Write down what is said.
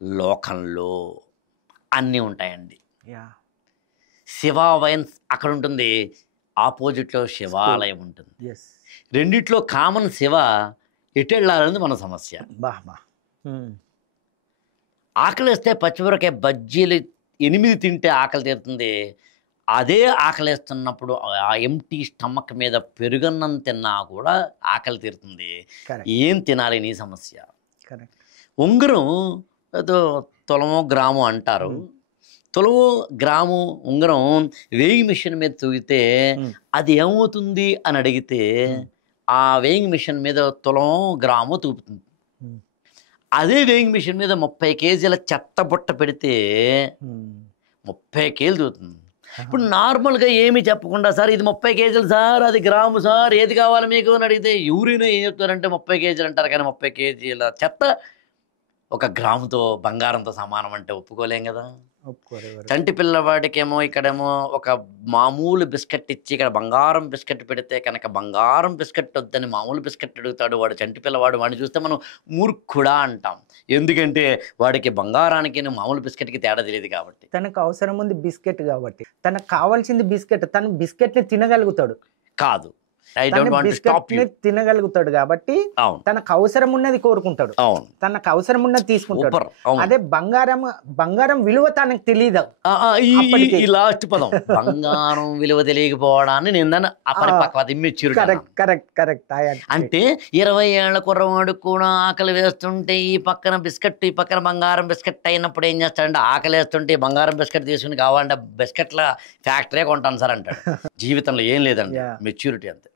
లోకంలో అన్నీ ఉంటాయండి. యాహ్! శివ వైన్స్ అక్కడ ఉంటుంది. ఆపోజిట్‌లో శివాలయం ఉంటుంది. యెస్. రెండిట్లో కామన్ శివ ఎటెళ్ళాలనేది మన సమస్య. బా! హ్మ్. ఆకలేస్తే పచ్చిమిరపకాయ బజ్జీలు 8 తింటే ఆకలి తీరుతుంది. అదే ఆకలేస్తున్నప్పుడు ఆ ఎంప్టీ స్టమక్ మీద పెరుగన్నం తిన్నా కూడా ఆకలి తీరుతుంది. కరెక్ట్. ఏం తినాలి నీ సమస్య? కరెక్ట్. ఉంగరం ఏదో తులమో, గ్రామో అంటారు. హ్మ్. తులమో, గ్రాము ఉంగరం వేయింగ్ మిషన్ మీద తూగితే హ్మ్. అది ఏమవుతుంది అని అడిగితే హ్మ్. ఆ వేయింగ్ మిషన్ మీద తులమో, గ్రామో తూపుతుంది. హ్మ్. అదే వేయింగ్ మిషన్ మీద 30 కేజీల చెత్త బుట్ట పెడితే హ్మ్. 30 కేజీలు తూగుతుంది. ఇప్పుడు నార్మల్‌గా ఏమి చెప్పకుండా సార్ ఇది 30 కేజీలు సార్, అది గ్రాము సార్, ఏది కావాలి మీకు అని అడిగితే ఎవరైనా ఏం చెప్తారంటే 30 కేజీలు అంటారు. కానీ 30 కేజీల చెత్త ఒక గ్రాముతో బంగారంతో సమానం అంటే ఒప్పుకోలేం కదా! ఒప్పుకోరు ఎవరు. చంటి పిల్లవాడికేమో ఇక్కడేమో ఒక మామూలు బిస్కెట్ ఇచ్చి ఇక్కడ బంగారం బిస్కెట్ పెడితే కనుక బంగారం బిస్కెట్ వద్దని మామూలు బిస్కెట్ అడుగుతాడు. వాడు చంటి పిల్లవాడు. వాడిని చూస్తే మనం మూర్ఖుడా అంటాం. ఎందుకంటే వాడికి బంగారానికి మామూలు బిస్కెట్‌కి తేడా తెలీదు కాబట్టి. తనకు అవసరం ఉంది బిస్కెట్ కాబట్టి. తనకు కావాల్సింది బిస్కెట్. తను బిస్కెట్‌ని తినగలుగుతాడు. కాదు. ఐ తను don't want to stop you. బిస్కెట్‌ని తినగలుగుతాడు కాబట్టి అవును. తనకు అవసరం ఉన్నది కోరుకుంటాడు. అవును. తనకు అవసరం ఉన్నది తీసుకుంటాడు. సూపర్. అవును. అదే బంగారం విలువ తనకు తెలీదు. ఆ! ఆ! ఈ అప్పటికి. ఈ లాస్ట్ పదం బంగారం విలువ తెలియకపోవడాన్ని నేను అపరిపక్వత, ఇమ్మెచ్యూరిటీ అన్నాను. కరెక్ట్. అంటే 20 ఏళ్ల కుర్రవాడికి కూడా ఆకలి వేస్తుంటే ఈ పక్కన బిస్కెట్, ఈ పక్కన బంగారం బిస్కెట్ అయినప్పుడు ఏం చేస్తాడంటే ఆకలి వేస్తుంటే ఈ బంగారం బిస్కెట్ తీసుకుని కావాలంటే బిస్కెట్ల ఫ్యాక్టరీ కొంటాను సార్ అంటాడు. జీవితంలో ఏం లేదండి. Yeah. మెచ్యూరిటీ అంతే.